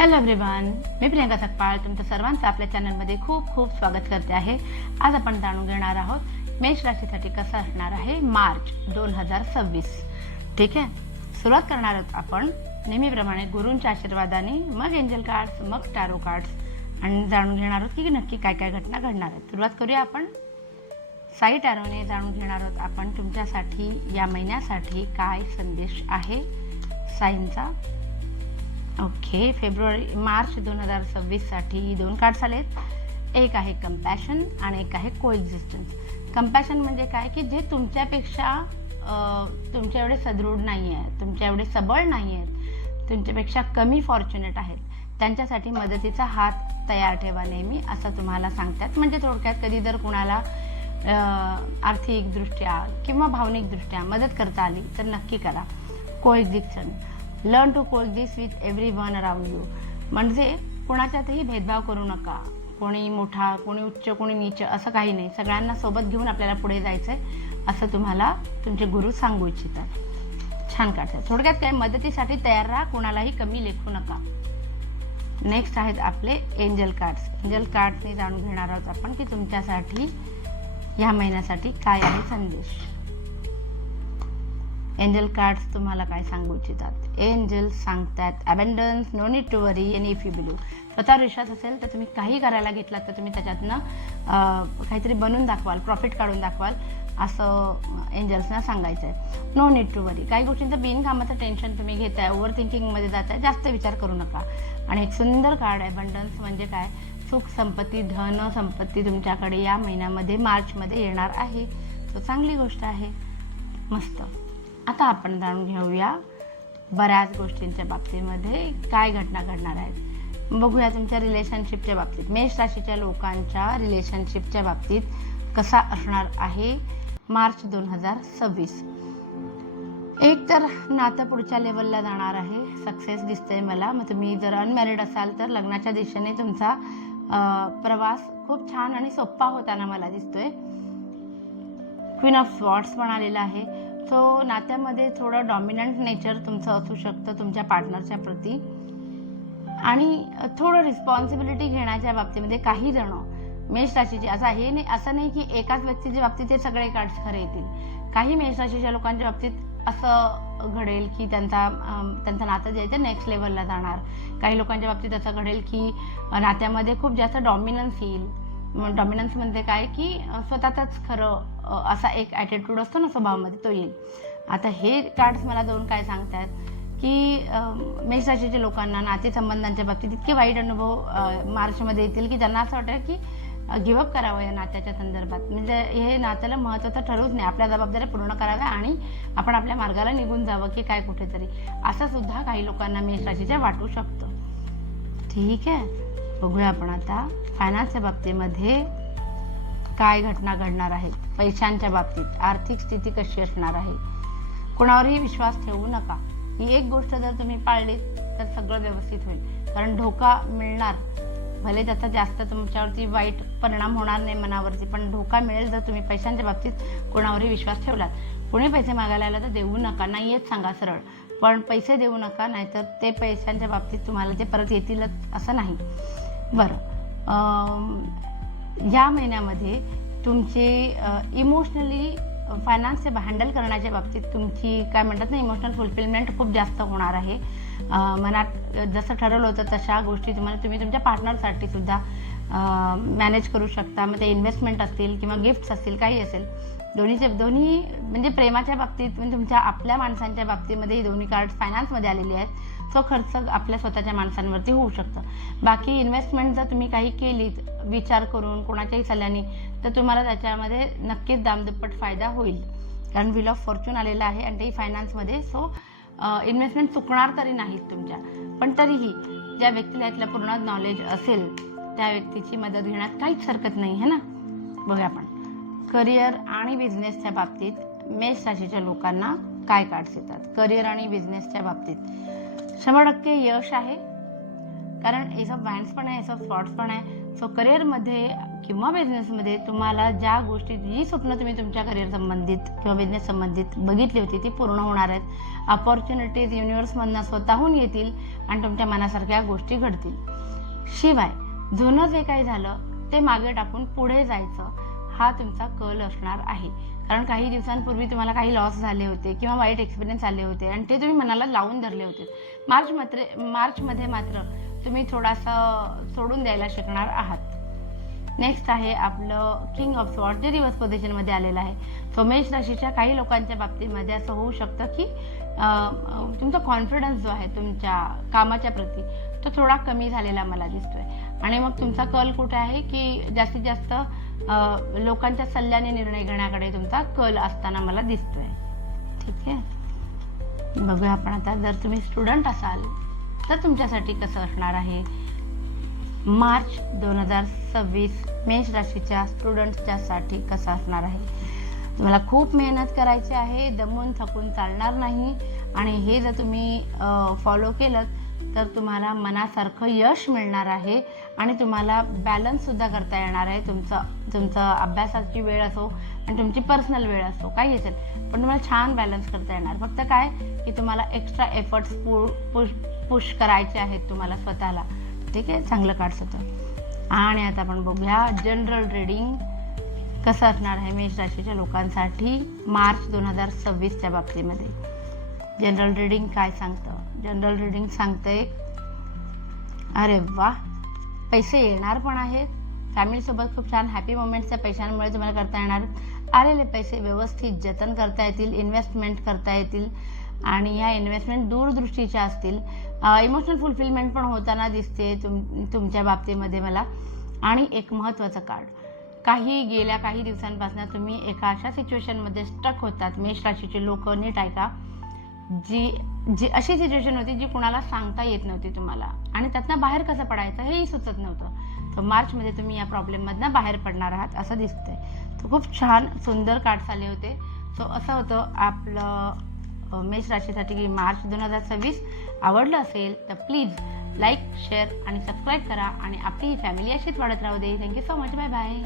Hello everyone, मी प्रियंका सकपाळ तुमचं सर्वांचं आपल्या चॅनलमध्ये खूप खूप स्वागत करते आहे। आज आपण जाणून घेणार आहोत मेष राशीसाठी कसं असणार आहे मार्च 2026। ठीक आहे, सुरुवात करणार आहोत आपण नेहमीप्रमाणे गुरूंच्या आशीर्वादाने, मग एंजल कार्ड्स, मग टॅरो कार्ड्स आणि जाणून घेणार आहोत की नक्की काय काय घटना घडणार आहेत। सुरुवात करूया आपण साई टॅरोने। जाणून घेणार आहोत आपण तुमच्यासाठी या महिन्यासाठी काय संदेश आहे साईंचा। ओके, मार्च 2026 साठी दोन कार्ड्स आलेत। एक आहे कंपॅशन आणि एक आहे कोएक्झिस्टन्स। कंपॅशन म्हणजे काय की जे तुमच्यापेक्षा तुमच्या एवढे सदृढ नाही आहेत, तुमच्या एवढे सबळ नाही आहेत, तुमच्यापेक्षा कमी फॉर्च्युनेट आहेत, त्यांच्यासाठी मदतीचा हात तयार ठेवा नेहमी, असं तुम्हाला सांगतात। म्हणजे थोडक्यात कधी जर कुणाला आर्थिकदृष्ट्या किंवा भावनिकदृष्ट्या मदत करता आली तर नक्की करा। Coexistence, learn to coexist with everyone around you, म्हणजे कोणाच्यातही भेदभाव करू नका। कोणी मोठा, कोणी उच्च, कोणी नीच असं काही नाही, सगळ्यांना सोबत घेऊन आपल्याला पुढे जायचं आहे असं तुम्हाला तुमचे गुरु सांगू इच्छितात। छान काढतात। थोडक्यात काय, मदतीसाठी तयार राहा, कोणालाही कमी लेखू नका। नेक्स्ट आहेत आपले एंजल कार्ड्स। एंजल कार्ड्सने जाणून घेणार आहोत आपण की तुमच्यासाठी या महिन्यासाठी काय आहे संदेश। एंजल कार्ड्स तुम्हाला काय सांगू इच्छितात। एंजल्स सांगतात abundance, no need to worry and if you believe. स्वतःवर विश्वास असेल तर तुम्ही काही करायला घेतलात तर तुम्ही त्याच्यातनं काहीतरी बनवून दाखवाल, प्रॉफिट काढून दाखवाल, असं एंजल्सना सांगायचं आहे। नो नीड टू वरी, काही गोष्टींचं बिनकामाचं टेन्शन तुम्ही घेताय, ओव्हर थिंकिंगमध्ये जाताय, जास्त विचार करू नका। आणि एक सुंदर कार्ड आहे अबंडन्स, म्हणजे काय, सुख संपत्ती, धन संपत्ती तुमच्याकडे या महिन्यामध्ये मार्चमध्ये येणार आहे, तो चांगली गोष्ट आहे। मस्त। आता आपण जाणून घेऊया बऱ्याच गोष्टींच्या बाबतीमध्ये काय घटना घडणार आहेत। बघूया तुमच्या रिलेशनशिपच्या बाबतीत, मेष राशीच्या लोकांच्या रिलेशनशिपच्या बाबतीत कसा असणार आहे मार्च 2026। एक तर नातं पुढच्या लेवलला जाणार आहे, सक्सेस दिसतंय मला। मग तुम्ही जर अनमॅरिड असाल तर लग्नाच्या दिशेने तुमचा प्रवास खूप छान आणि सोपा होताना मला दिसतोय। क्वीन ऑफ स्वॉर्ड्स पण आलेला आहे, तो नात्यामध्ये थोडं डॉमिनंट नेचर तुमचं असू शकतं तुमच्या पार्टनरच्या प्रती, आणि थोडं रिस्पॉन्सिबिलिटी घेण्याच्या बाबतीमध्ये काही जण मेष राशीचे, असं नाही की एकाच व्यक्तीच्या बाबतीत ते सगळे कार्ड्स खरे येतील। काही मेष राशीच्या लोकांच्या बाबतीत असं घडेल की त्यांचं नातं जे आहे ते नेक्स्ट लेवलला जाणार। काही लोकांच्या बाबतीत असं घडेल की नात्यामध्ये खूप जास्त डॉमिनन्स येईल। डॉमिनन्स म्हणजे काय की स्वतःच खरं असा एक ॲटिट्यूड असतो ना स्वभावामध्ये, तो येईल। आता हे कार्ड्स मला दोन काय सांगतात की मेष राशीच्या लोकांना नातेसंबंधांच्या बाबतीत इतके वाईट अनुभव मार्चमध्ये येतील की त्यांना असं वाटेल की गिव्हअप करावं या नात्याच्या संदर्भात। म्हणजे हे नात्याला महत्त्वाचं ठरवूच नाही, आपल्या जबाबदाऱ्या पूर्ण कराव्या आणि आपण आपल्या मार्गाला निघून जावं की काय कुठेतरी, असं सुद्धा काही लोकांना मेष राशीच्या वाटू शकतं। ठीक आहे, बघूया आपण आता फायनान्सच्या बाबतीमध्ये काय घटना घडणार आहेत। पैशांच्या बाबतीत आर्थिक स्थिती कशी असणार आहे। कोणावरही विश्वास ठेवू नका, ही एक गोष्ट जर तुम्ही पाळलीत तर सगळं व्यवस्थित होईल। कारण धोका मिळणार, भले त्याचा जास्त तुमच्यावरती वाईट परिणाम होणार नाही मनावरती, पण धोका मिळेल जर तुम्ही पैशांच्या बाबतीत कोणावरही विश्वास ठेवलात। कोणी पैसे मागायला आला तर देऊ नका, नाही येत सांगा सरळ, पण पैसे देऊ नका, नाहीतर ते पैशांच्या बाबतीत तुम्हाला ते परत येतीलच असं नाही। बरं, या महिन्यामध्ये तुमचे इमोशनली फायनान्सचे हँडल करण्याच्या बाबतीत तुमची काय म्हणतात ना, इमोशनल फुलफिलमेंट खूप जास्त होणार आहे। मनात जसं ठरवलं होतं तशा गोष्टी तुम्ही तुमच्या पार्टनरसाठी सुद्धा मॅनेज करू शकता। मग ते इन्व्हेस्टमेंट असतील किंवा गिफ्ट्स असतील, काही असेल, दोन्ही म्हणजे प्रेमाच्या बाबतीत म्हणजे तुमच्या आपल्या माणसांच्या बाबतीमध्ये ही दोन्ही कार्ड्स फायनान्समध्ये आलेली आहेत। सो खर्च आपल्या स्वतःच्या माणसांवरती होऊ शकतं। बाकी इन्व्हेस्टमेंट जर तुम्ही काही केलीत विचार करून कोणाच्याही सल्ल्याने, तर तुम्हाला त्याच्यामध्ये नक्कीच दामदुप्पट फायदा होईल। कारण व्हील ऑफ फॉर्च्यून आलेला आहे आणि तेही फायनान्समध्ये। सो इन्व्हेस्टमेंट चुकणार तरी नाहीत तुमच्या, पण तरीही ज्या व्यक्तीला यातलं पूर्ण नॉलेज असेल त्या व्यक्तीची मदत घेण्यात काहीच हरकत नाही है ना। बघा आपण करिअर आणि बिझनेसच्या बाबतीत मेष राशीच्या लोकांना काय कार्ड्स येतात। करिअर आणि बिझनेसच्या बाबतीत 100% यश आहे, कारण एस ऑफ वँड्स पण आहे, एस ऑफ स्वॉर्ड्स पण आहे. सो करिअरमध्ये किंवा बिझनेसमध्ये तुम्हाला ज्या गोष्टी, जी स्वप्न तुम्ही तुमच्या करिअर संबंधित किंवा बिझनेस संबंधित बघितली होती ती पूर्ण होणार आहेत. अपॉर्च्युनिटीज युनिव्हर्समधनं स्वतःहून येतील आणि तुमच्या मनासारख्या गोष्टी घडतील. शिवाय जुनं जे काही झालं ते मागे टाकून पुढे जायचं हा तुमचा कल असणार आहे. कारण काही दिवसांपूर्वी तुम्हाला काही लॉस झाले होते किंवा वाईट एक्सपिरियन्स आले होते आणि ते तुम्ही मनाला लावून धरले होते. मार्चमध्ये मात्र तुम्ही थोडासा सोडून द्यायला शिकणार आहात. नेक्स्ट आहे आपलं किंग ऑफ स्वॉर्ड्स, जे रिव्हर्स पोझिशनमध्ये आलेलं आहे. सो मेष राशीच्या काही लोकांच्या बाबतीमध्ये असं होऊ शकतं की तुमचा कॉन्फिडन्स जो आहे तुमच्या कामाच्या प्रती तो थोडा कमी झालेला मला दिसतोय. आणि मग तुमचा कल कुठे आहे की जास्तीत जास्त लोकांच्या सल्ल्याने निर्णय घेण्याकडे तुमचा कल असताना मला दिसतोय. ठीक आहे, बघूया आपण आता. जर तुम्ही स्टुडंट असाल तर तुमच्यासाठी कसं असणार आहे मार्च 2026 मेष राशीच्या स्टुडंट्सच्यासाठी कसं असणार आहे. तुम्हाला खूप मेहनत करायची आहे, दमून थकून चालणार नाही. आणि हे जर तुम्ही फॉलो केलं तर तुम्हाला मनासारखं यश मिळणार आहे आणि तुम्हाला बॅलन्ससुद्धा करता येणार आहे. तुमचं अभ्यासाची वेळ असो आणि तुमची पर्सनल वेळ असो, काही असेल, पण तुम्हाला छान बॅलन्स करता येणार. फक्त काय की तुम्हाला एक्स्ट्रा एफर्ट्स पुश करायचे आहेत तुम्हाला स्वतःला. ठीक आहे, चांगलं कार्ड्स होतं. आणि आता आपण बघूया जनरल रीडिंग कसं असणार आहे मेष राशीच्या लोकांसाठी मार्च 2026च्या बाबतीमध्ये. जनरल रीडिंग काय सांगतं? जनरल रीडिंग सांगते, अरे वा, पैसे येणार पण आहेत. फॅमिलीसोबत खूप छान हॅपी मोमेंट्स त्या पैशांमुळे तुम्हाला करता येणार. आलेले पैसे व्यवस्थित जतन करता येतील, इन्व्हेस्टमेंट करता येतील आणि ह्या इन्व्हेस्टमेंट दूरदृष्टीच्या असतील. इमोशनल फुलफिलमेंट पण होताना दिसते तुमच्या बाबतीमध्ये मला. आणि एक महत्त्वाचं कार्ड, गेल्या काही दिवसांपासून तुम्ही एका अशा सिच्युएशनमध्ये स्टक होतात मेष राशीचे लोक, नीट ऐका, जी अशी सिच्युएशन होती जी कुणाला सांगता येत नव्हती तुम्हाला आणि त्यातनं बाहेर कसं पडायचं हेही सुचत नव्हतं. तर मार्चमध्ये तुम्ही या प्रॉब्लेममधनं बाहेर पडणार आहात असं दिसतंय. तर खूप छान सुंदर कार्ड्स आले होते. सो असं होतं आपलं मेष राशीसाठी की मार्च 2026 आवडलं असेल तर प्लीज लाईक, शेअर आणि सबस्क्राईब करा आणि आपली ही फॅमिली अशीच वाढत राहू दे. Thank you so much. Bye bye.